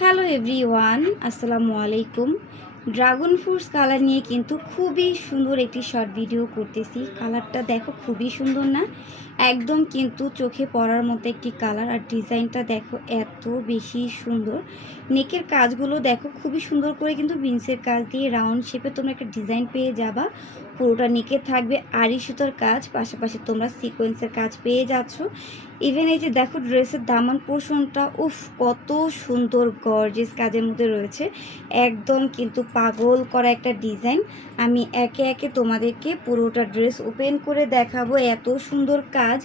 Hello everyone, আসসালামু আলাইকুম। Dragon fruits colour নিয়ে কিন্তু খুবই সুন্দর একটি শর্ট ভিডিও করতেছি। কালারটা দেখো খুবই সুন্দর না? একদম কিন্তু চোখে পড়ার মতো একটি কালার আর ডিজাইনটা দেখো এত বেশি সুন্দর। নেকের কাজগুলো দেখো খুবই সুন্দর করে কিন্তু বিনসের কাজ দিয়ে রাউন্ড শেপে তোমরা একটা ডিজাইন পেয়ে যাবা। পুরোটা নেকে থাকবে আড়ি সুতার কাজ, পাশাপাশি তোমরা সিকোয়েন্সের কাজ পেয়ে যাচ্ছ। ইভেন এই যে দেখো ড্রেসের দামান পোর্শনটা, উফ, কত সুন্দর গর্জেস কাজের মধ্যে রয়েছে। একদম কিন্তু পাগল করা একটা ডিজাইন আমি একে একে তোমাদেরকে পুরোটা ড্রেস ওপেন করে দেখাবো, এত সুন্দর কাজ।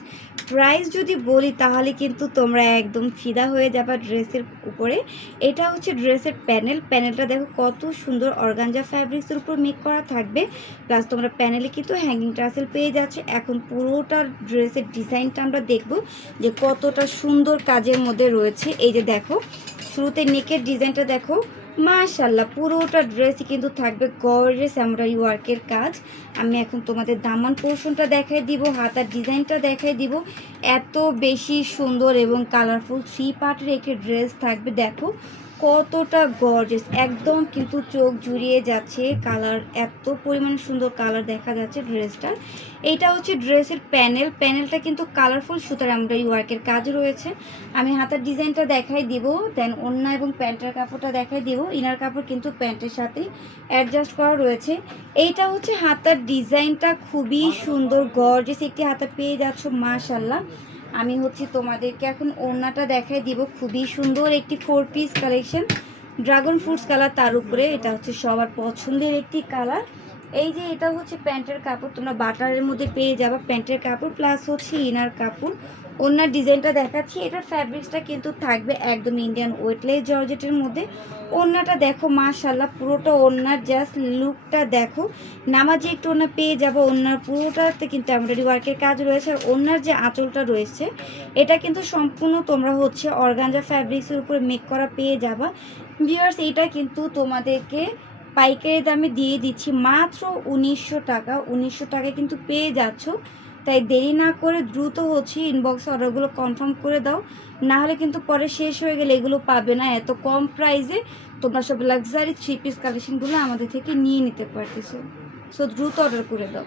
প্রাইস যদি বলি, তাহলে কিন্তু তোমরা একদম ফিদা হয়ে যাবা ড্রেসের উপরে। এটা হচ্ছে ড্রেসের প্যানেল প্যানেলটা দেখো কত সুন্দর অর্গানজা ফ্যাব্রিক্সের উপর মেক করা থাকবে। প্লাস তোমরা প্যানেলে কিন্তু হ্যাঙ্গিং টাসেল পেয়ে যাচ্ছে। এখন পুরোটা ড্রেসের ডিজাইনটা আমরা দেখব। যে কতটা সুন্দর কাজের মধ্যে রয়েছে। এই যে দেখো, শুরুতে নেকের ডিজাইনটা দেখো। মাশাল্লাহ পুরোটা ড্রেসই কিন্তু থাকবে গর্জেস এমব্রয়ডারি ওয়ার্কের কাজ। আমি এখন তোমাদের দামান পোর্শনটা দেখাই দিব, হাতার ডিজাইনটা দেখাই দিব। এত বেশি সুন্দর এবং কালারফুল থ্রি পার্টের একটি ড্রেস থাকবে, দেখো। কতটা গর্জেস একদম কিন্তু চোখ জুড়িয়ে যাচ্ছে কালার এত পরিমাণ সুন্দর কালার দেখা যাচ্ছে ড্রেসটার এইটা হচ্ছে ড্রেসের প্যানেল প্যানেলটা কিন্তু কালারফুল সুতার এমব্রয়ডারি ওয়ার্কের কাজ রয়েছে। আমি হাতার ডিজাইনটা দেখাই দিব দেন ওড়না এবং প্যান্টের কাপড়টা দেখাই দিব। ইনার কাপড় কিন্তু প্যান্টের সাথে অ্যাডজাস্ট করা রয়েছে। এইটা হচ্ছে হাতার ডিজাইনটা খুবই সুন্দর গর্জেস একটি হাতা পেয়ে যাচ্ছ মাশাল্লাহ আমি হচ্ছে তোমাদেরকে এখন ওড়নাটা দেখাই দিব। খুবই সুন্দর একটি four piece collection dragon fruits colour তার উপরে। এটা হচ্ছে সবার পছন্দের একটি কালার এই যে এটা হচ্ছে প্যান্টের কাপড়, তোমরা বাটারের মধ্যে পেয়ে যাবে প্যান্টের কাপড় প্লাস হচ্ছে ইনার কাপড়। ওনার ডিজাইনটা দেখাচ্ছি, এটার ফ্যাব্রিক্সটা কিন্তু থাকবে একদম ইন্ডিয়ান ওয়েটলেস জর্জেটের মধ্যে। ওড়নাটা দেখো মাশাল্লাহ পুরোটা ওড়নার জাস্ট লুকটা দেখো। নামাজে একটু ওনা পেয়ে যাব ওনার পুরোটাতে কিন্তু এমব্রয়ডারি ওয়ার্কের কাজ রয়েছে, আর ওনার যে আঁচলটা রয়েছে, এটা কিন্তু সম্পূর্ণ তোমরা হচ্ছে অর্গানজা ফ্যাব্রিক্সের উপরে মেক করা পেয়ে যাবা। ভিউয়ার্স এটা কিন্তু তোমাদেরকে পাইকারি দামে দিয়ে দিচ্ছি মাত্র উনিশশো টাকা। উনিশশো টাকা কিন্তু পেয়ে যাচ্ছ। তাই দেরি না করে দ্রুত হচ্ছে ইনবক্সে অর্ডারগুলো কনফার্ম করে দাও। না হলে কিন্তু পরে শেষ হয়ে গেলে এগুলো পাবে না। এত কম প্রাইসে তোমরা সব লাক্সারি থ্রি পিস কালেকশনগুলো আমাদের থেকে নিয়ে নিতে পারতেছো। সো দ্রুত অর্ডার করে দাও।